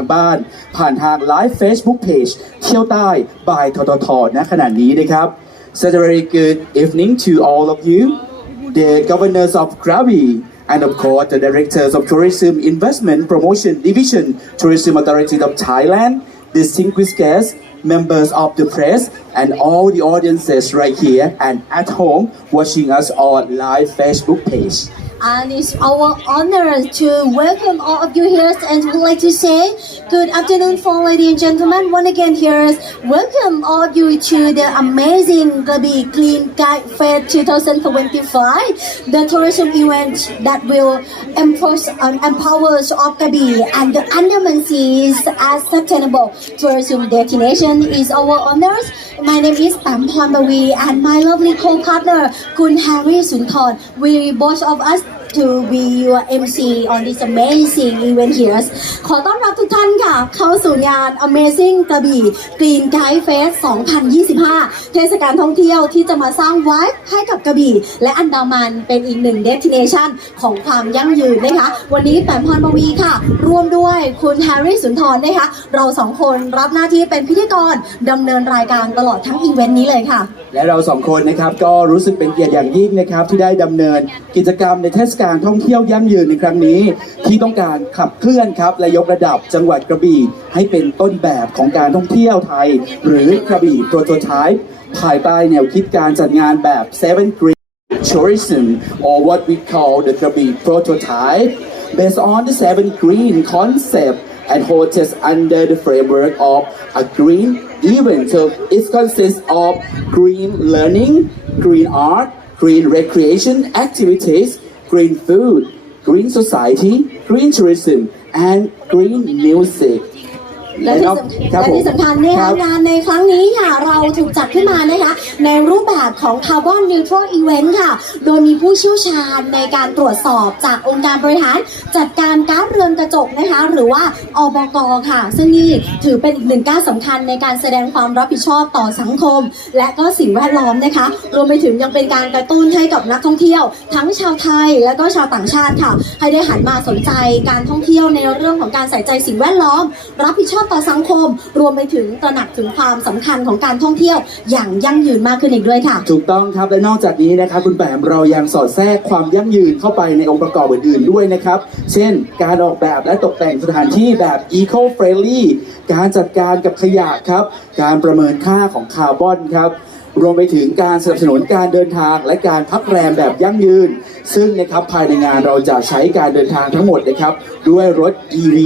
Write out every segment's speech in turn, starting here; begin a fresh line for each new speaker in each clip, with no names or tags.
างบ้าน ผ่านทางไลฟ์ Facebook Page เที่ยวใต้ by ทททณขณะนี้นะครับ So a very good evening to all of you the governors of Krabi and of course the directors of Tourism Investment Promotion Division Tourism Authority of Thailand distinguished guests members of the press and all the audiences right here and at home watching us on live Facebook page
And it's our honor to welcome all of you here and would like to say good afternoon for ladies and gentlemen. Once again here, welcome all of you to the amazing Krabi Clean Guide Fair 2025, the tourism event that will empower, um, empower of Krabi and the Andaman Seas as sustainable tourism destination is our honors. My name is Pam Pornbawi and my lovely co-partner Kun Harry Sunthorn. We both of us to be your MC on this amazing event here ขอต้อนรับทุกท่านค่ะ เข้าสู่งาน Amazing กระบี่ Green Guide Fest 2025 เทศกาลท่องเที่ยวที่จะมาสร้างไว้ให้กับกระบี่ และอันดามันเป็นอีกหนึ่ง destination ของความยั่งยืนนะคะ วันนี้แปมพรปวีค่ะ ร่วมด้วยคุณแฮร์รี่สุนทรนะคะ เราสองคนรับหน้าที่เป็นพิธีกรดำเนินรายการตลอดทั้งอีเวนต์นี้เลยค่ะ
และเราสองคนนะครับก็รู้สึกเป็นเกียรติอย่างยิ่งนะครับที่ได้ดำเนินกิจกรรมในเทศกาลท่องเที่ยวยั่งยืนในครั้งนี้ ที่ต้องการขับเคลื่อนครับและยกระดับจังหวัดกระบี่ ให้เป็นต้นแบบของการท่องเที่ยวไทย หรือกระบี่โปรโตไทป์ภายใต้แนวคิดการจัดงานแบบ Seven Green Tourism or what we call the Krabi prototype based on the seven green concept and hotels under the framework of a green event. So it consists of green learning, green art, green recreation activities, green food, green society, green tourism, and green music.
และที่สำ
ครั
และ
บผม
ที่สำคัญนะ
ค
คะ
รับ
งานในครั้งนี้ค่ะเราถูกจัดขึ้นมานะคะในรูปแบบของ Carbon Neutral Event ค่ะ โดยมีผู้เชี่ยวชาญในการตรวจสอบจากองค์การบริหาร จัดการก๊าซเรือนกระจกนะคะ หรือว่าอบกค่ะ ซึ่งนี่ถือเป็นอีกหนึ่งก้าวสำคัญในการแสดงความรับผิดชอบต่อสังคม และก็สิ่งแวดล้อมนะคะ รวมไปถึงยังเป็นการกระตุ้นให้กับนักท่องเที่ยว ทั้งชาวไทยและก็ชาวต่างชาติค่ะ ให้ได้หันมาสนใจการท่องเที่ยวในเรื่องของการใส่ใจสิ่งแวดล้อม รับผิดชอบต่อสังคม รวมไปถึงตระหนักถึงความสำคัญของการท่องเที่ยว อย่างยั่งยืนมากขึ้นอีกด้วยค่ะ
ถูกต้องครับและนอกจากนี้นะครับคุณแปมเรายังสอดแทรกความยั่งยืนเข้าไปในองค์ประกอบอื่นๆด้วยนะครับ เช่น การออกแบบและตกแต่งสถานที่แบบ eco friendly การจัดการกับขยะครับ การประเมินค่าของคาร์บอนครับ รวมไปถึงการสนับสนุนการเดินทางและการพักแรมแบบยั่งยืน ซึ่งนะครับภายในงานเราจะใช้การเดินทางทั้งหมดนะครับ ด้วยรถ EV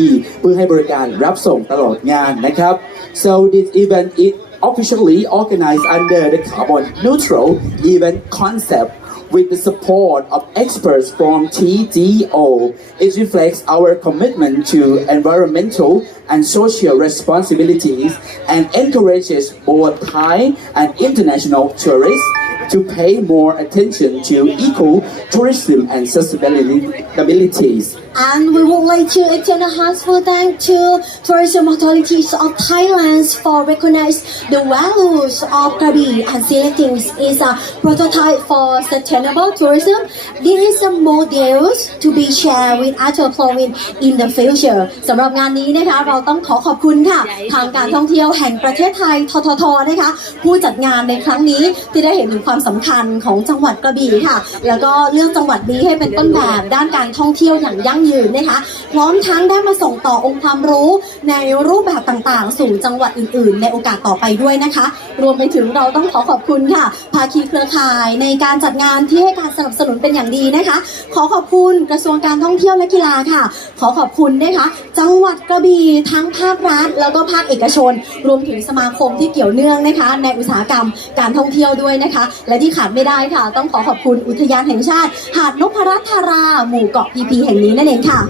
เพื่อให้บริการรับส่งตลอดงานนะครับ so this event is officially organized under the carbon neutral event concept with the support of experts from TDO. It reflects our commitment to environmental and social responsibilities and encourages both Thai and international tourists to pay more attention to eco-tourism and sustainability.
And we would like to extend a heartfelt thank to tourism authorities of Thailand for recognize the values of Krabi and selecting is a prototype for sustainable tourism. This is a model to be shared with other province in the future สำหรับงานนี้นะคะเราต้องขอขอบคุณค่ะ ทางการท่องเที่ยวแห่งประเทศไทยทททนะคะ ผู้จัดงานในครั้งนี้ที่ได้เห็นถึงความความสำคัญของจังหวัดกระบี่ค่ะ แล้วก็เลือกจังหวัดนี้ให้เป็นต้นแบบด้านการท่องเที่ยวอย่างยั่งยืนนะคะ พร้อมทั้งได้มาส่งต่อองค์ความรู้ในรูปแบบต่างๆ สู่จังหวัดอื่น ๆ ในโอกาสต่อไปด้วยนะคะ รวมไปถึงเราต้องขอขอบคุณค่ะ ภาคีเครือข่ายในการจัดงานที่ให้การสนับสนุนเป็นอย่างดีนะคะ ขอขอบคุณกระทรวงการท่องเที่ยวและกีฬาค่ะ ขอขอบคุณนะคะ จังหวัดกระบี่ทั้งภาครัฐ แล้วก็ภาคเอกชน รวมถึงสมาคมที่เกี่ยวเนื่องนะคะ ในอุตสาหกรรมการท่องเที่ยวด้วยนะคะและที่ขาดไม่ได้ค่ะ ต้องขอขอบคุณอุทยานแห่งชาติ หาดนพรัตน์ธารา หมู่เกาะพีพีแห่งนี้นั่นเองค่ะ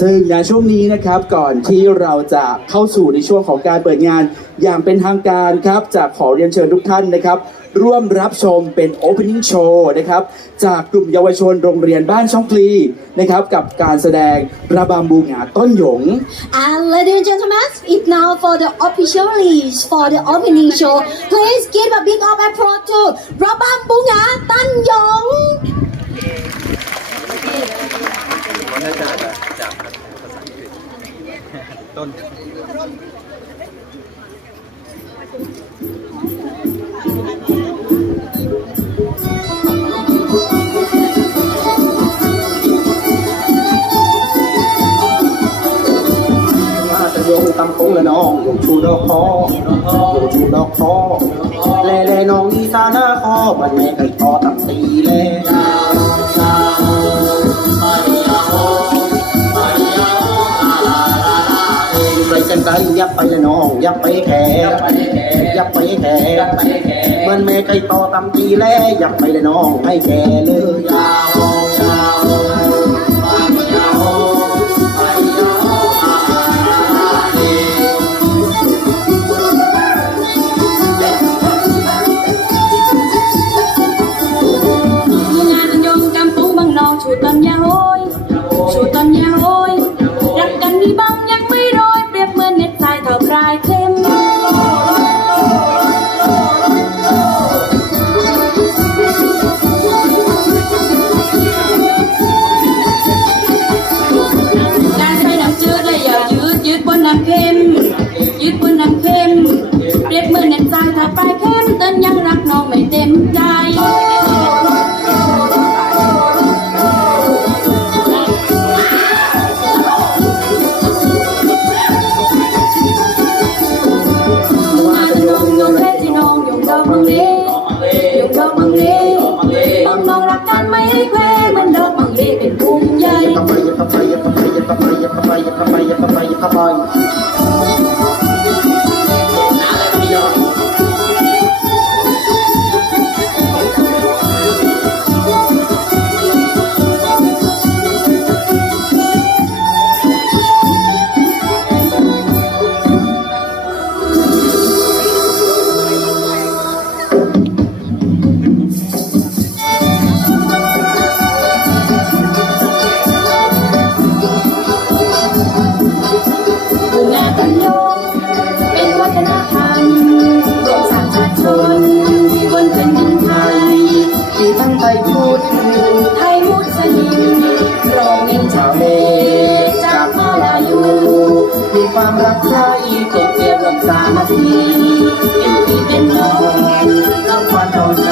ซึ่งในช่วงนี้นะครับก่อนที่เราจะเข้าสู่ในช่วงของการเปิดงาน อย่างเป็นทางการครับจะขอเรียนเชิญทุกท่านนะครับ ร่วมรับชมเป็น Opening Show นะครับ จากกลุ่มเยาวชนโรงเรียนบ้านช่องพลีนะครับ กับการแสดงระบำบูหงาต้นหยง
And ladies and gentlemen, it's now for the official release for the opening show. Please give a big up applause to Rabam Bunga Tan Yong.
ว่าน่าจะจากภาษาอังกฤษต้น
ตำคงและน้องโยงชูดอกคอโยงชูดอกคอแลแลน้องนี่ซานาคอมันแม่ไก่คอตับตีแลไปกันไกลยับไปละน้อง ยับไปแขยับไปแขมันแม่ไก่ต่อตำตีแลยับไปละน้องให้แกเลยยาว
ไปอยัาไปอยัาไปอยัาไป
ความรักใคร่
กดเกี่ยวกับสามัคคีเป็นพี่เป็นน้อง
ต้องความเข้าใจ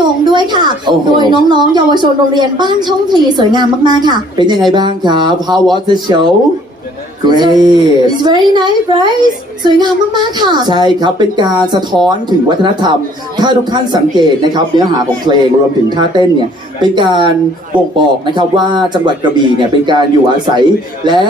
ยงด้วยค่ะ
โอ้โห
โดยน้องๆ เยาวชนโรงเรียนบ้านช่องทลีสวยงามมากๆค่ะ
เป็นยังไงบ้างครับ How was the show Great
It's very nice right สวยงามมากๆค่ะ
ใช่ครับเป็นการสะท้อนถึงวัฒนธรรม ถ้าทุกท่านสังเกตนะครับเนื้อหาของเพลงรวมถึงท่าเต้นเนี่ยเป็นการบ่งบอกนะครับว่าจังหวัดกระบี่เนี่ยเป็นการอยู่อาศัยและ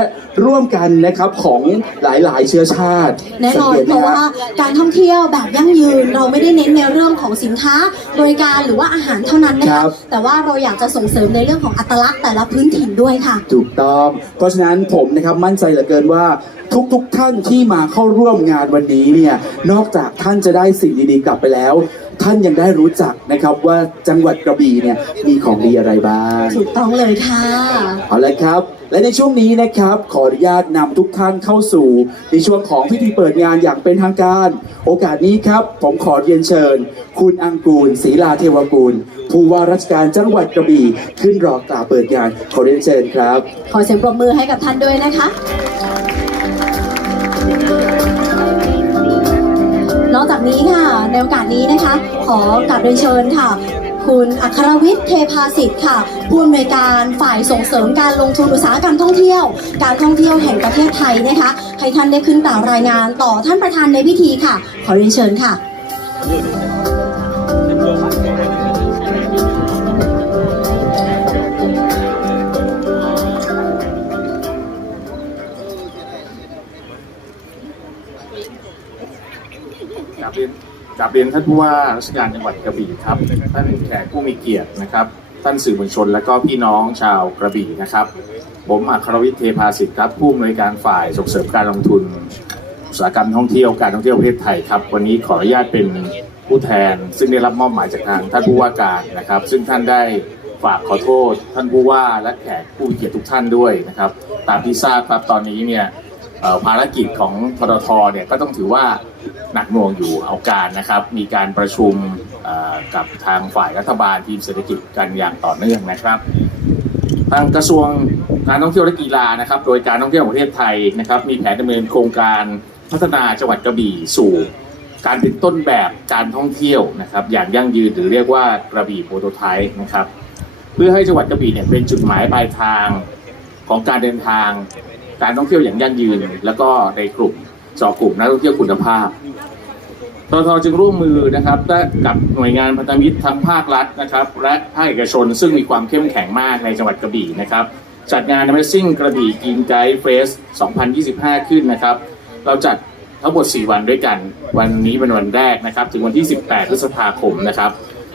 ร่วมกันนะครับของหลายๆ เชื้อชาติ
แน่นอน
สังกต
เพ
ไหม
ราะ
ฮ
ว่าการท่องเที่ยวแบบยั่งยืนเราไม่ได้เน้นในเรื่องของสินค้าบริการหรือว่าอาหารเท่านั้นนะ
ครั
คะ
บ
แต่ว่าเราอยากจะส่งเสริมในเรื่องของอัตลักษณ์แต่ละพื้นถิ่นด้วยค่ะ
ถูกต้อง เพราะฉะนั้นผมนะครับมั่นใจเหลือเกินว่าทุกๆทท่านที่มาเข้าร่วมงานวันนี้เนี่ยนอกจากท่านจะได้สิ่งดีๆกลับไปแล้ว ท่านยังได้รู้จักนะครับว่าจังหวัดกระบี่เนี่ยมีของดีอะไรบ้าง
ถูกต้องเลยค่ะ
เอาละครับ และในช่วงนี้นะครับขออนุญาตนำทุกท่านเข้าสู่ ในช่วงของพิธีเปิดงานอย่างเป็นทางการ โอกาสนี้ครับ ผมขอเรียนเชิญ คุณอังกูลศรีลาเทวกูล ผู้ว่าราชการจังหวัดกระบี่ขึ้นรอกล่าวเปิดงานขอเรียนเชิญครับ
ขอเสียงปรบมือให้กับท่านด้วยนะคะ นี้ค่ะ ในโอกาสนี้นะคะ ขอกราบเรียนเชิญค่ะ คุณอัครวิทย์เทพาสิทธิ์ค่ะ ผู้อำนวยการฝ่ายส่งเสริมการลงทุนอุตสาหกรรมท่องเที่ยว การท่องเที่ยวแห่งประเทศไทยนะคะ ให้ท่านได้ขึ้นกล่าวรายงานต่อท่านประธานในพิธีค่ะ ขอเรียนเชิญค่ะ
กราบเรียนท่านผู้ว่าราชการจังหวัดกระบี่ครับ ท่านแขกผู้มีเกียรตินะครับ
ท่านสื่อมวลชนและก็พี่น้องชาวกระบี่นะครับ ผมอัครวิทย์เทพาสิทธิ์ครับ ผู้อำนวยการฝ่ายส่งเสริมการลงทุนอุตสาหกรรมท่องเที่ยวการท่องเที่ยวประเทศไทยครับ วันนี้ขออนุญาตเป็นผู้แทน ซึ่งได้รับมอบหมายจากทางท่านผู้ว่าการนะครับ ซึ่งท่านได้ฝากขอโทษ ท่านผู้ว่าและแขกผู้มีเกียรติทุกท่านด้วยนะครับ ตามที่ทราบครับตอนนี้เนี่ย ภารกิจของทททเนี่ยก็ต้องถือว่าหนักหน่วงอยู่เอาการนะครับ มีการประชุมกับทางฝ่ายรัฐบาลทีมเศรษฐกิจกันอย่างต่อเนื่องนะครับ ทางกระทรวงการท่องเที่ยวและกีฬานะครับ โดยการท่องเที่ยวประเทศไทยนะครับ มีแผนดำเนินโครงการพัฒนาจังหวัดกระบี่สู่การเป็นต้นแบบการท่องเที่ยวนะครับ อย่างยั่งยืนหรือเรียกว่ากระบี่โปรโตไทป์นะครับ เพื่อให้จังหวัดกระบี่เนี่ยเป็นจุดหมายปลายทางของการเดินทาง การท่องเที่ยวอย่างยั่งยืน แล้วก็ในกลุ่มเจาะกลุ่มนักท่องเที่ยวคุณภาพททจึงร่วมมือนะครับกับหน่วยงานพันธมิตรทั้งภาครัฐนะครับ และภาคเอกชนซึ่งมีความเข้มแข็งมากในจังหวัดกระบี่นะครับ จัดงาน Amazing กระบี่กินไกด์เฟส 2025 ขึ้นนะครับ เราจัดทั้งหมด 4 วันด้วยกัน วันนี้เป็นวันแรกนะครับ ถึงวันที่ 18 พฤษภาคมนะครับ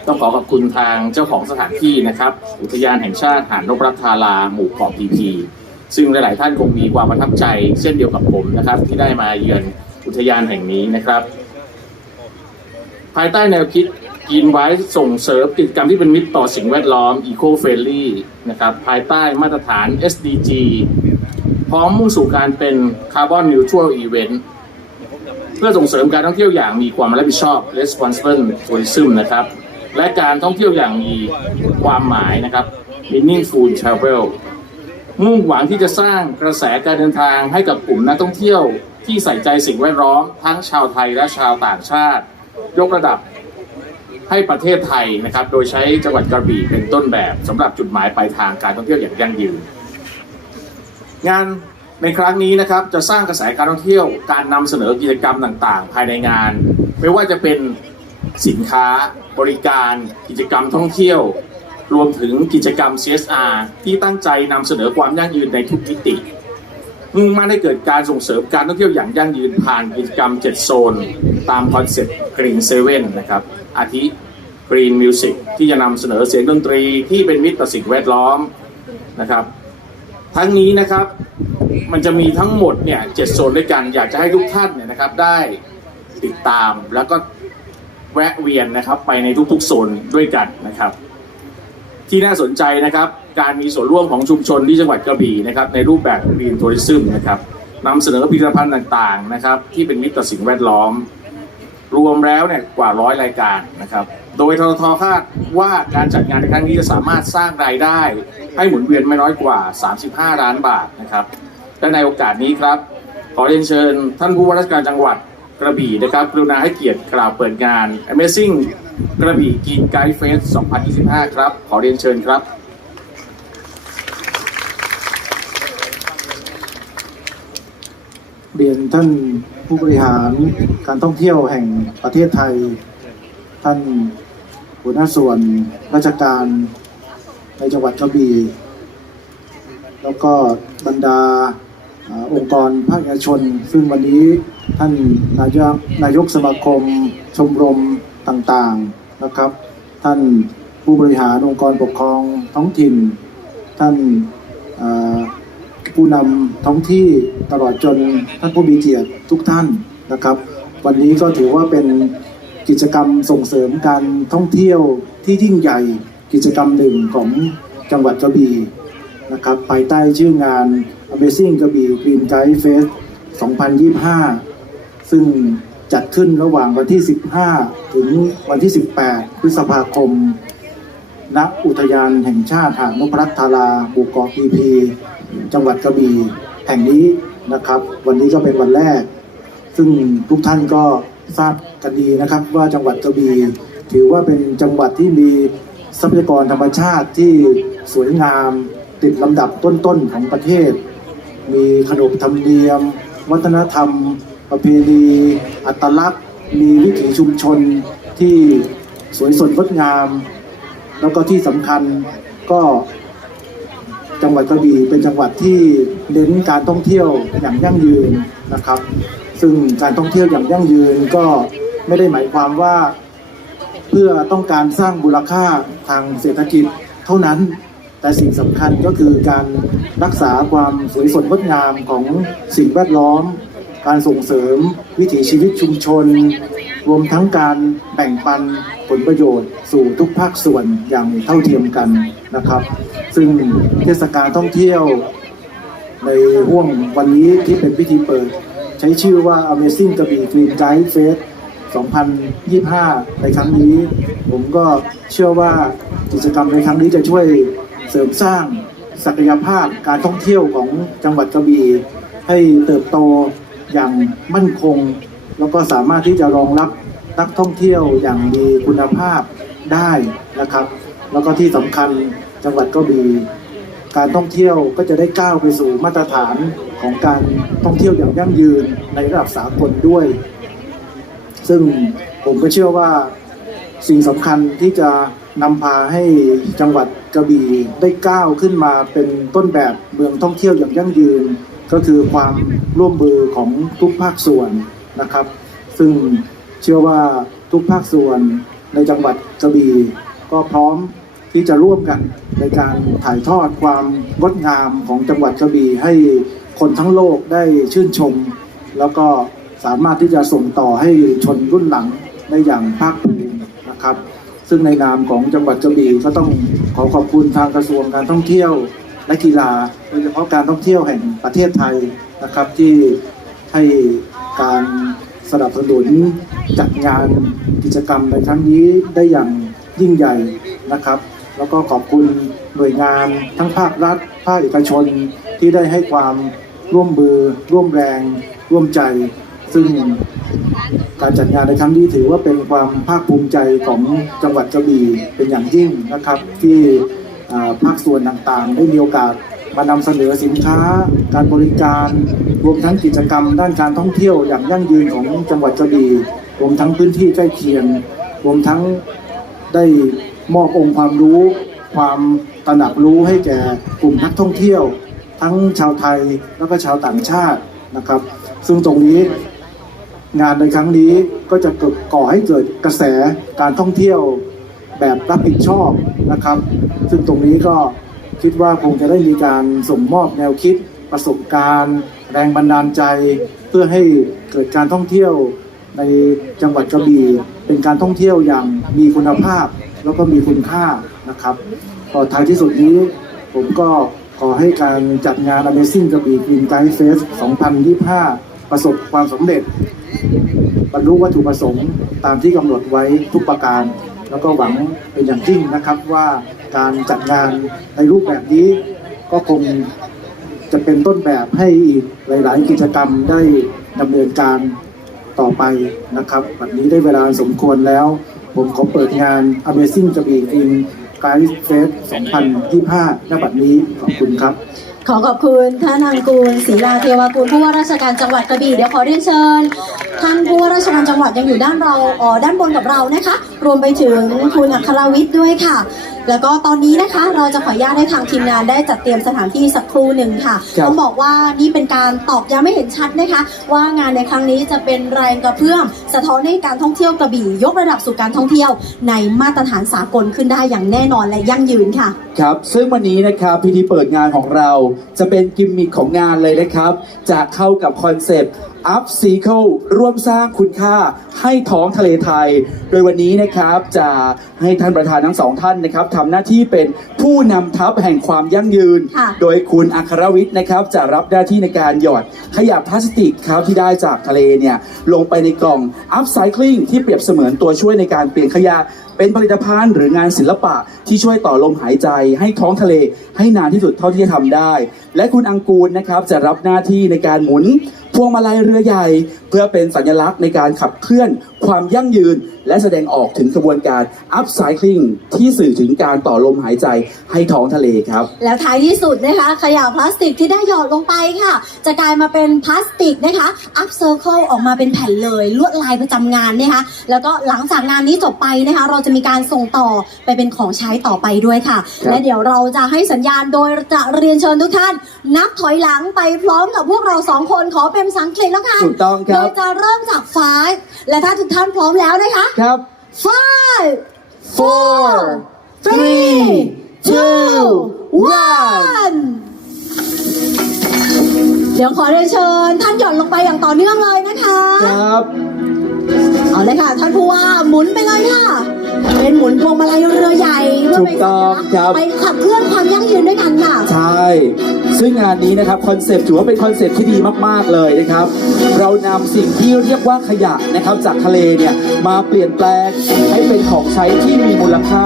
ต้องขอขอบคุณทางเจ้าของสถานที่นะครับ อุทยานแห่งชาติหาดนกรักทาราหมู่เกาะพีพี ซึ่งหลาย ๆ ท่านคงมีความประทับใจเช่นเดียวกับผมนะครับ ที่ได้มาเยือนอุทยานแห่งนี้นะครับ ภายใต้แนวคิดกินไว้ส่งเสริมกิจกรรมที่เป็นมิตรต่อสิ่งแวดล้อม Eco Friendly นะครับภายใต้มาตรฐาน SDG พร้อมมุ่งสู่การเป็น Carbon Neutral Event เพื่อส่งเสริมการท่องเที่ยวอย่างมีความรับผิดชอบ Responsible Tourism นะครับ และการท่องเที่ยวอย่างมีความหมายนะครับ Meaningful Travel มุ่งหวังที่จะสร้างกระแสการเดินทางให้กับกลุ่มนักท่องเที่ยวที่ใส่ใจสิ่งแวดล้อมทั้งชาวไทยและชาวต่างชาติ ยกระดับให้ประเทศไทยนะครับ โดยใช้จังหวัดกระบี่เป็นต้นแบบสำหรับจุดหมายปลายทางการท่องเที่ยวอย่างยั่งยืน งานในครั้งนี้นะครับจะสร้างกระแสการท่องเที่ยวการนำเสนอกิจกรรมต่างๆ ภายในงาน ไม่ว่าจะเป็นสินค้าบริการ กิจกรรมท่องเที่ยว รวมถึงกิจกรรม CSR ที่ตั้งใจนำเสนอความยั่งยืนในทุกมิติ มุ่งมั่นให้เกิดการส่งเสริมการท่องเที่ยวอย่างยั่งยืนผ่านกิจกรรม 7 โซน ตามคอนเซ็ปต์ Green Seven นะครับ อาทิ Green Music ที่จะนำเสนอเสียงดนตรีที่เป็นมิตรต่อสิ่งแวดล้อมนะครับ ทั้งนี้นะครับมันจะมีทั้งหมดเนี่ยเจ็ดโซนด้วยกัน อยากจะให้ทุกท่านเนี่ยนะครับได้ติดตามแล้วก็แวะเวียนนะครับไปในทุกๆโซนด้วยกันนะครับ ที่น่าสนใจนะครับ การมีส่วนร่วมของชุมชนที่จังหวัดกระบี่นะครับ ในรูปแบบ Green Tourism นะครับนำเสนอผลิตภัณฑ์ต่างๆนะครับ ที่เป็นมิตรต่อสิ่งแวดล้อม รวมแล้วเนี่ยกว่าร้อยรายการนะครับ โดยทททคาดว่าการจัดงานในครั้งนี้จะสามารถสร้างรายได้ ให้หมุนเวียนไม่น้อยกว่า 35 ล้านบาทนะครับและในโอกาสนี้ครับ ขอเรียนเชิญท่านผู้ว่าราชการจังหวัด กระบี่นะครับกรุณาให้เกียรติกล่าวเปิดงาน Amazing กระบี่กินไกด์เฟส 2025 ครับ ขอเรียนเชิญครับ
เรียนท่านผู้บริหารการท่องเที่ยวแห่งประเทศไทย ท่านหัวหน้าส่วนราชการในจังหวัดกระบี่แล้วก็บรรดา องค์กรภาคเอกชน ซึ่งวันนี้ท่านนายกนายกสมาคม ชมรมต่างๆนะครับ ท่านผู้บริหารองค์กรปกครองท้องถิ่น ท่านผู้นำท้องที่ตลอดจนท่านผู้มีเกียรติทุกท่านนะครับ วันนี้ก็ถือว่าเป็นกิจกรรมส่งเสริมการท่องเที่ยวที่ยิ่งใหญ่กิจกรรมหนึ่งของจังหวัดกระบี่นะครับภายใต้ชื่องาน Amazing กระบี่ Green Guide Fest 2025 ซึ่งจัดขึ้นระหว่างวันที่ 15 ถึงวันที่ 18 พฤษภาคม ณ อุทยานแห่งชาติหาดนพรัตน์ธาราบุกเกาะพีพี จังหวัดกระบี่แห่งนี้นะครับ วันนี้ก็เป็นวันแรก ซึ่งทุกท่านก็ทราบกันดีนะครับ ว่าจังหวัดกระบี่ถือว่าเป็นจังหวัดที่มีทรัพยากรธรรมชาติที่สวยงามติดลำดับต้นๆของประเทศ มีขนบธรรมเนียม วัฒนธรรม ประเพณีอัตลักษณ์ มีวิถีชุมชนที่สวยสดงดงาม แล้วก็ที่สำคัญก็จังหวัดกระบี่เป็นจังหวัดที่เน้นการท่องเที่ยวอย่างยั่งยืนนะครับ ซึ่งการท่องเที่ยวอย่างยั่งยืนก็ไม่ได้หมายความว่า เพื่อต้องการสร้างมูลค่าทางเศรษฐกิจเท่านั้น แต่สิ่งสำคัญก็คือการรักษาความสวยสดงดงามของสิ่งแวดล้อม การส่งเสริมวิถีชีวิตชุมชน รวมทั้งการแบ่งปันผลประโยชน์ สู่ทุกภาคส่วนอย่างเท่าเทียมกันนะครับ ซึ่งเทศกาลท่องเที่ยว ในห่วงวันนี้ที่เป็นพิธีเปิด ใช้ชื่อว่า Amazing กระบี่ Green Guide Fest 2025 ในครั้งนี้ ผมก็เชื่อว่ากิจกรรมในครั้งนี้จะช่วย เสริมสร้างศักยภาพการท่องเที่ยวของจังหวัดกระบี่ให้เติบโตอย่างมั่นคง แล้วก็สามารถที่จะรองรับนักท่องเที่ยวอย่างมีคุณภาพได้นะครับ แล้วก็ที่สำคัญจังหวัดกระบี่การท่องเที่ยวก็จะได้ก้าวไปสู่มาตรฐานของการท่องเที่ยวอย่างยั่งยืนในระดับสากลด้วย ซึ่งผมก็เชื่อว่าสิ่งสำคัญที่จะ นำพาให้จังหวัดกระบี่ได้ก้าวขึ้นมาเป็นต้นแบบเมืองท่องเที่ยวอย่างยั่งยืน ก็คือความร่วมมือของทุกภาคส่วนนะครับ ซึ่งเชื่อว่าทุกภาคส่วนในจังหวัดกระบี่ก็พร้อมที่จะร่วมกันในการถ่ายทอดความงดงามของจังหวัดกระบี่ให้คนทั้งโลกได้ชื่นชม แล้วก็สามารถที่จะส่งต่อให้ชนรุ่นหลังได้อย่างภาคภูมินะครับ ซึ่งในนามของจังหวัดกระบี่ก็ต้องขอขอบคุณทางกระทรวงการท่องเที่ยวและกีฬาโดยเฉพาะการท่องเที่ยวแห่งประเทศไทยนะครับที่ให้การสนับสนุนจัดงานกิจกรรมในครั้งนี้ได้อย่างยิ่งใหญ่นะครับ แล้วก็ขอบคุณหน่วยงานทั้งภาครัฐ ภาคเอกชนที่ได้ให้ความร่วมมือร่วมแรง ร่วมใจ ซึ่งการจัดงานในครั้งนี้ถือว่าเป็นความภาคภูมิใจของจังหวัดกระบี่เป็นอย่างยิ่งนะครับ ที่ภาคส่วนต่างๆ ได้มีโอกาสมานำเสนอสินค้า การบริการรวมทั้งกิจกรรม ด้านการท่องเที่ยวอย่างยั่งยืนของจังหวัดกระบี่รวมทั้งพื้นที่ใกล้เคียง รวมทั้งได้มอบองค์ความรู้ ความตระหนักรู้ให้แก่กลุ่มนักท่องเที่ยว ทั้งชาวไทยแล้วก็ชาวต่างชาตินะครับ ซึ่งตรงนี้ งานในครั้งนี้ก็จะเกิดก่อให้เกิดกระแสการท่องเที่ยวแบบรับผิดชอบนะครับ ซึ่งตรงนี้ก็คิดว่าคงจะได้มีการส่งมอบแนวคิด ประสบการณ์ แรงบันดาลใจ เพื่อให้เกิดการท่องเที่ยวในจังหวัดกระบี่เป็นการท่องเที่ยวอย่างมีคุณภาพแล้วก็มีคุณค่านะครับก็ท้ายที่สุดนี้ผมก็ขอให้การจัดงาน Amazing กระบี่ Green Guide Fest 2025 ประสบความสำเร็จ บรรลุวัตถุประสงค์ตามที่กำหนดไว้ทุกประการ แล้วก็หวังเป็นอย่างยิ่งนะครับว่าการจัดงานในรูปแบบนี้ก็คงจะเป็นต้นแบบให้อีกหลาย ๆ กิจกรรมได้ดำเนินการต่อไปนะครับวันนี้ได้เวลาสมควรแล้ว ผมขอเปิดงาน Amazing กระบี่ Green Guide Fest 2025ณบัดนี้ขอบคุณครับ
ขอขอบคุณท่านอังกูลศรีลาเทวากุลผู้ว่าราชการจังหวัดกระบี่เดี๋ยวขอเรียนเชิญ ท่านผู้ว่าราชการจังหวัดยังอยู่ด้านเราอ๋อด้านบนกับเรานะคะ รวมไปถึงคุณอัครวิทย์ด้วยค่ะ แล้วก็ตอนนี้นะคะเราจะขออนุญาตให้ทางทีมงานได้จัดเตรียมสถานที่สักครู่หนึ่งค่ะ
ครับ
ต้องบอกว่านี่เป็นการตอกย้ำไม่เห็นชัดนะคะ ว่างานในครั้งนี้จะเป็นแรงกระเพื่อมสะท้อนให้การท่องเที่ยวกระบี่ยกระดับสู่การท่องเที่ยว ในมาตรฐานสากลขึ้นได้อย่างแน่นอนและยั่งยืนค่ะ
ครับ ซึ่งวันนี้นะครับพิธีเปิดงานของเราจะเป็นกิมมิคของงานเลยนะครับ จะเข้ากับคอนเซปต์ Up Cycle ร่วมสร้างคุณค่าให้ท้องทะเลไทย โดยวันนี้นะครับจะให้ท่านประธานทั้งสองท่านนะครับทำหน้าที่เป็นผู้นำทัพแห่งความยั่งยืน
ค่ะ
โดยคุณอัครวิทย์นะครับจะรับหน้าที่ในการหยอดขยะพลาสติกครับที่ได้จากทะเลเนี่ยลงไปในกล่อง Upcycling ที่เปรียบเสมือนตัวช่วยในการเปลี่ยนขยะ เป็นผลิตภัณฑ์หรืองานศิลปะที่ช่วยต่อลมหายใจ ให้ท้องทะเลให้นานที่สุดเท่าที่จะทำได้ และคุณอังกูลนะครับจะรับหน้าที่ในการหมุน พวงมาลัยเรือใหญ่ เพื่อเป็นสัญลักษณ์ในการขับเคลื่อนความยั่งยืน และแสดงออกถึงกระบวนการ upcycling ที่สื่อถึงการต่อลมหายใจให้ท้องทะเลครับ
แล้วท้ายที่สุดนะคะขยะพลาสติกที่ได้หยอดลงไปค่ะ จะกลายมาเป็นพลาสติกนะคะ up circle ออกมาเป็นแผ่นเลย ลวดลายประจำงานนะคะแล้วก็หลังจากงานนี้จบไปนะคะ เราจะมีการส่งต่อไปเป็นของใช้ต่อไปด้วยค่ะ
ครับ
และเดี๋ยวเราจะให้สัญญาณโดยจะเรียนเชิญทุกท่านนับถอยหลังไปพร้อมกับพวกเราสองคนขอเป็นภาษาอังกฤษแล้วกัน
ถูกต้องค
โด
รับ
ยจะเริ่มจาก five และถ้าทุกท่านพร้อมแล้วนะคะ
ครับ
five
four three
two one เดี๋ยวขอเรียนเชิญ ท่านหย่อนลงไปอย่างต่อเนื่องเลยนะคะ
ครับ
เอาเลยค่ะ ท่านผู้ว่าหมุนไปเลยค่ะ เป็นหมุนพวงมาลัยเรือใหญ่เพื่อไป
ถูกต้องครับ
ไปขับเคลื่อนความยั่งยืนด้วยกันค่ะ
ใช่ ซึ่งงานนี้นะครับคอนเซปต์ถือว่าเป็นคอนเซปต์ที่ดีมากๆเลยนะครับ เรานำสิ่งที่เรียกว่าขยะนะครับจากทะเลเนี่ยมาเปลี่ยนแปลงให้เป็นของใช้ที่มีมูลค่า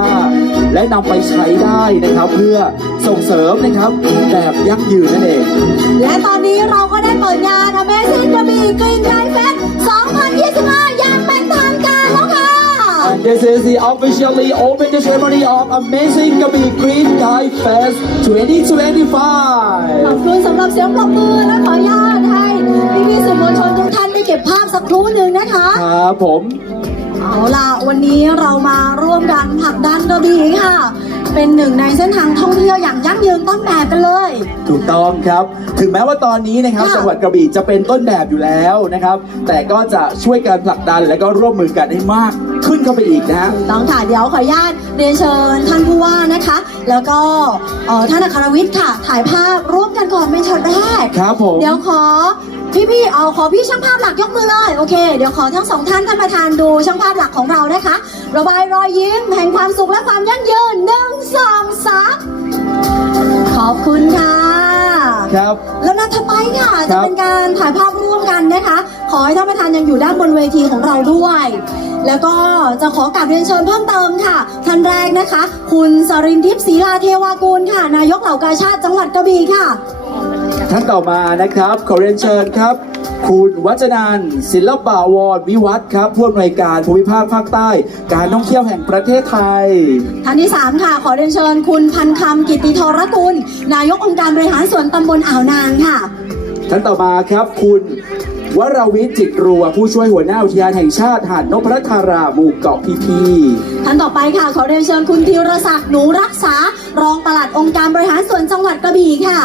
และนำไปใช้ได้นะครับ เพื่อส่งเสริมนะครับแบบยั่งยืนนั่นเอง
และตอนนี้เราก็ได้เปิดงาน Amazing กระบี่ Green Drive Fest
this is the officially open ceremony of Amazing Gabi Green Guide Fest
ขอบ
2025
คุณสำหรับเสียงปรบมือและขออนุญาตให้พี่ๆสื่อมวลชนทุกท่านได้เก็บภาพสักครู่หนึ่งนะคะ
ครับผม
เอาล่ะ วันนี้เรามาร่วมกันผลักดันกระบี่ค่ะ เป็นหนึ่งในเส้นทางท่องเที่ยวอย่างยั่งยืนต้นแบบกันเลย
ถูกต้องครับ ถึงแม้ว่าตอนนี้นะครับ
ค่ะ
จังหวัดกระบี่จะเป็นต้นแบบอยู่แล้วนะครับ แต่ก็จะช่วยการผลักดันและก็ร่วมมือกันให้มากขึ้นเข้าไปอีกนะฮะ
ต้องค่ะเดี๋ยวขออนุญาตเรียนเชิญท่านผู้ว่านะคะ แล้วก็เอ่อท่านอัครวิทย์ค่ะ ถ่ายภาพร่วมกันก่อนเป็นช็อตแรก
ครับผม
เดี๋ยวขอ พี่พี่ๆเอาขอพี่ช่างภาพหลักยกมือเลยโอเคเดี๋ยวขอทั้งสองท่านท่านประธานดูช่างภาพหลักของเรานะคะ ระบายรอยยิ้มแห่งความสุขและความยั่งยืนหนึ่งสองสามขอบคุณค่ะ
ครับ
แล้วนัดถัดไปค่ะ
ครั
จะ
บ
เป็นการถ่ายภาพร่วมกันนะคะ ขอให้ท่านประธานยังอยู่ด้านบนเวทีของเราด้วย แล้วก็จะขอกราบเรียนเชิญเพิ่มเติมค่ะท่านแรกนะคะ คุณสรินทิพย์ศรีลาเทวากูลค่ะ นายกเหล่ากาชาติจังหวัดกระบี่ค่ะ
ท่านต่อมานะครับขอเรียนเชิญครับ คุณวัจนันท์ศิลปาวรวิวัฒน์ครับผู้อำนวยการภูมิภาคภาคใต้ การท่องเที่ยวแห่งประเทศไทย
ท่านที่ 3 ค่ะ ขอเรียนเชิญ คุณพันคำกิติธรกุล นายกองค์การบริหารส่วนตำบลอ่าวนางค่ะ
ท่านต่อมาครับคุณวรวิทย์จิตรัวผู้ช่วยหัวหน้าอุทยานแห่งชาติหาดนพรัตนาราหมู่เกาะพีพี
ท่านต่อไปค่ะ ขอเรียนเชิญคุณธีรศักดิ์หนูรักษา รองปลัดองค์การบริหารส่วนจังหวัดกระบี่ค่ะ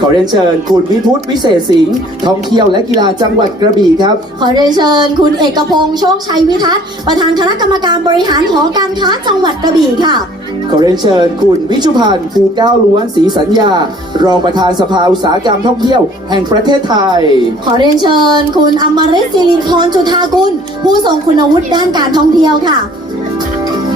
ขอเรียนเชิญ คุณวิพุฒน์วิเศษสิงห์ท่องเที่ยวและกีฬาจังหวัดกระบี่ครับ
ขอเรียนเชิญ คุณเอกพงษ์โชคชัยวิทัศน์ประธานคณะกรรมการบริหารหอการค้าจังหวัดกระบี่ค่ะ
ขอเรียนเชิญ คุณวิชุพันธ์ภูเก้าล้วนศรีสัญญา รองประธานสภาอุตสาหกรรมท่องเที่ยวแห่งประเทศไทย
ขอเรียนเชิญ คุณอมริตสิริพรจุธากุลผู้ทรงคุณวุฒิด้านการท่องเที่ยวค่ะ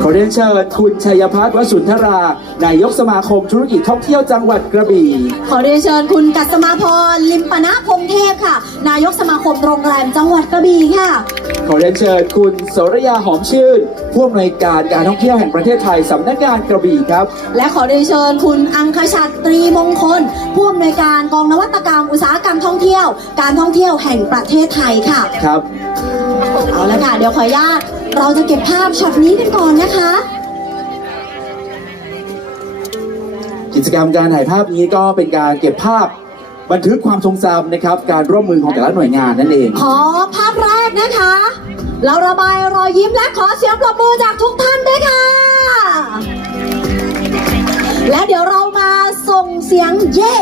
ขอเรียนเชิญคุณชัยพัฒน์วสุนทรานายกสมาคมธุรกิจท่องเที่ยวจังหวัดกระบี่
ขอเรียนเชิญคุณกัสมาพรลิมปนะพงเทพค่ะ นายกสมาคมโรงแรมจังหวัดกระบี่ค่ะ
ขอเรียนเชิญคุณโสรยาหอมชื่นผู้อำนวยการการท่องเที่ยวแห่งประเทศไทยสำนักงานกระบี่ครับ
และขอเรียนเชิญคุณอังคชัดตรีมงคล ผู้อำนวยการกองนวัตกรรมอุตสาหกรรมท่องเที่ยว การท่องเที่ยวแห่งประเทศไทยค่ะ
ครับ
เอาละค่ะเดี๋ยวขออนุญาต เราจะเก็บภาพช็อตนี้กันก่อนนะคะ
กิจกรรมการถ่ายภาพนี้ก็เป็นการเก็บภาพบันทึกความทรงจำนะครับ การร่วมมือของแต่ละหน่วยงานนั่นเอง
ขอภาพแรกนะคะ เราระบายรอยยิ้มและขอเสียงปรบมือจากทุกท่านด้วยค่ะ และเดี๋ยวเรามาส่งเสียงเย่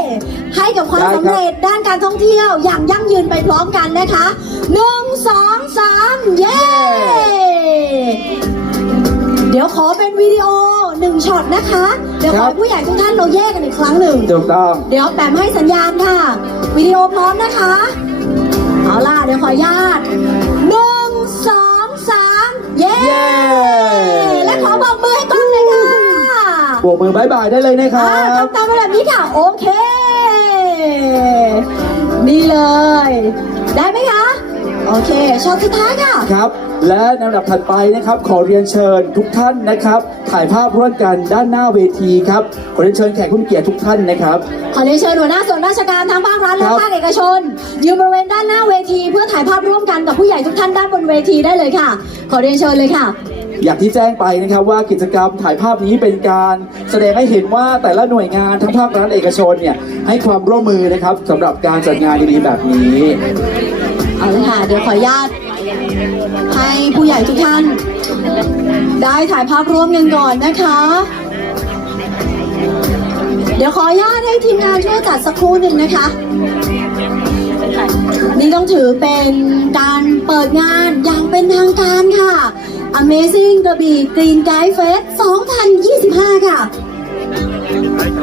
ให้กับความ
ได้ครับ
สำเร็จด้านการท่องเที่ยวอย่างยั่งยืนไปพร้อมกันนะคะหนึ่งสองสามเย่ เดี๋ยวขอเป็นวิดีโอหนึ่งช็อตนะคะ เดี๋ยวขอให้ผู้ใหญ่ทุกท่านเราแยกกันอีกครั้งหนึ่ง
ถูกต้อง
เดี๋ยวแปมให้สัญญาณค่ะ วิดีโอพร้อมนะคะ เอาล่ะ เดี๋ยวขออนุญาตหนึ่งสองสามเย้
เย้
และขอบอกมือให้กล้องเลยค่ะ
บวกมือบายบายได้เลยนะครั
อ่า
บ
ทำตามไปแบบนี้ค่ะ โอเค นี่เลย ได้ไหมคะ โอเคช็อตสุดท้ายค่ะ
ครับ และในลำดับถัดไปนะครับ ขอเรียนเชิญทุกท่านนะครับ ถ่ายภาพร่วมกันด้านหน้าเวทีครับขอเรียนเชิญแขกผู้มีเกียรติทุกท่านนะครับ
ขอเรียนเชิญหัวหน้าส่วนราชการทั้งภาครัฐและ
ครับ
ภาคเอกชนยืนบริเวณด้านหน้าเวที เพื่อถ่ายภาพร่วมกันกับผู้ใหญ่ทุกท่านด้านบนเวทีได้เลยค่ะ ขอเรียนเชิญเลยค่ะ
อย่างที่แจ้งไปนะครับว่ากิจกรรมถ่ายภาพนี้เป็นการแสดงให้เห็นว่าแต่ละหน่วยงานทั้งภาครัฐเอกชนเนี่ยให้ความร่วมมือนะครับสำหรับการจัดงานดีๆแบบนี้
เอาเลยค่ะ เดี๋ยวขออนุญาต ให้ผู้ใหญ่ทุกท่าน ได้ถ่ายภาพร่วมกันก่อนนะคะ เดี๋ยวขออนุญาตให้ทีมงานช่วยจัดสักครู่หนึ่งนะคะ นี่ต้องถือเป็นการเปิดงานอย่างเป็นทางการค่ะ Amazing กระบี่ Green Guide Fest 2025 ค่ะ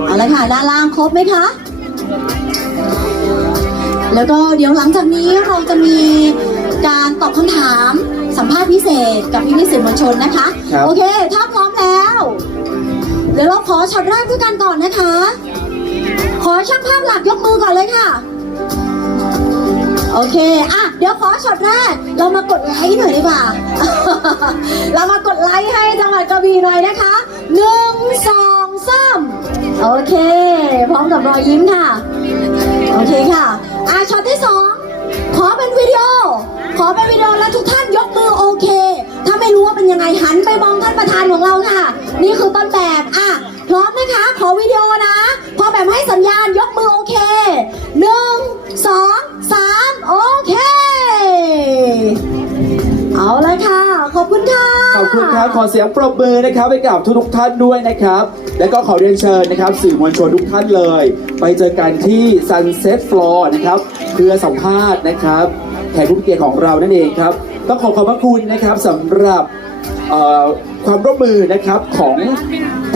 เอาละค่ะด้านล่างครบไหมคะแล้วก็เดี๋ยวหลังจากนี้เราจะมี การตอบคำถามสัมภาษณ์พิเศษกับพี่พี่ๆสื่อมวลชนนะคะ
ครับ
โอเค ถ้าพร้อมแล้ว เดี๋ยวเราขอช็อตแรกด้วยกันก่อนนะคะ ขอช่างภาพหลักยกมือก่อนเลยค่ะ โอเค อะ เดี๋ยวขอช็อตแรก เรามากดไลค์หน่อยดีกว่า เรามากดไลค์ให้จังหวัดกระบี่หน่อยนะคะหนึ่งสองสามโอเค พร้อมกับรอยยิ้มค่ะ โอเคค่ะ อะช็อตที่สองขอเป็นวิดีโอ ขอเป็นวิดีโอแล้วทุกท่านยกมือโอเค ถ้าไม่รู้ว่าเป็นยังไงหันไปมองท่านประธานของเราค่ะ นี่คือต้นแบบอะพร้อมนะคะ ขอวิดีโอนะ พอแบบให้สัญญาณยกมือโอเคหนึ่งสองสามโอเค เอาละค่ะ ขอบคุณค่ะ
ขอบคุณครับขอเสียงปรบมือนะครับให้กับทุกๆท่านด้วยนะครับ และก็ขอเรียนเชิญนะครับ สื่อมวลชนทุกท่านเลย ไปเจอกันที่ Sunset Floor นะครับเพื่อสัมภาษณ์นะครับ แขกผู้มีเกียรติของเรานั่นเองครับต้องขอขอบพระคุณนะครับสำหรับเอ่อความร่วมมือนะครับของ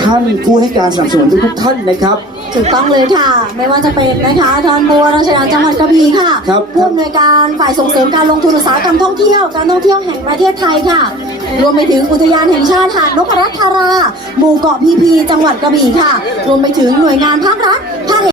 ท่านผู้ให้การสนับสนุนทุกๆท่านนะครับ
ถูกต้องเลยค่ะ ไม่ว่าจะเป็นนะคะทอนบัวราชการจังหวัดกระบี่ค่ะ
ครับ
ผู้อำนวยการฝ่ายส่งเสริมการลงทุนอุตสาหกรรมท่องเที่ยวการท่องเที่ยวแห่งประเทศไทยค่ะ รวมไปถึงอุทยานแห่งชาติหาดนพรัตน์ธารา หมู่เกาะพีพี จังหวัดกระบี่ค่ะ รวมไปถึงหน่วยงานภาครัฐภาคเอก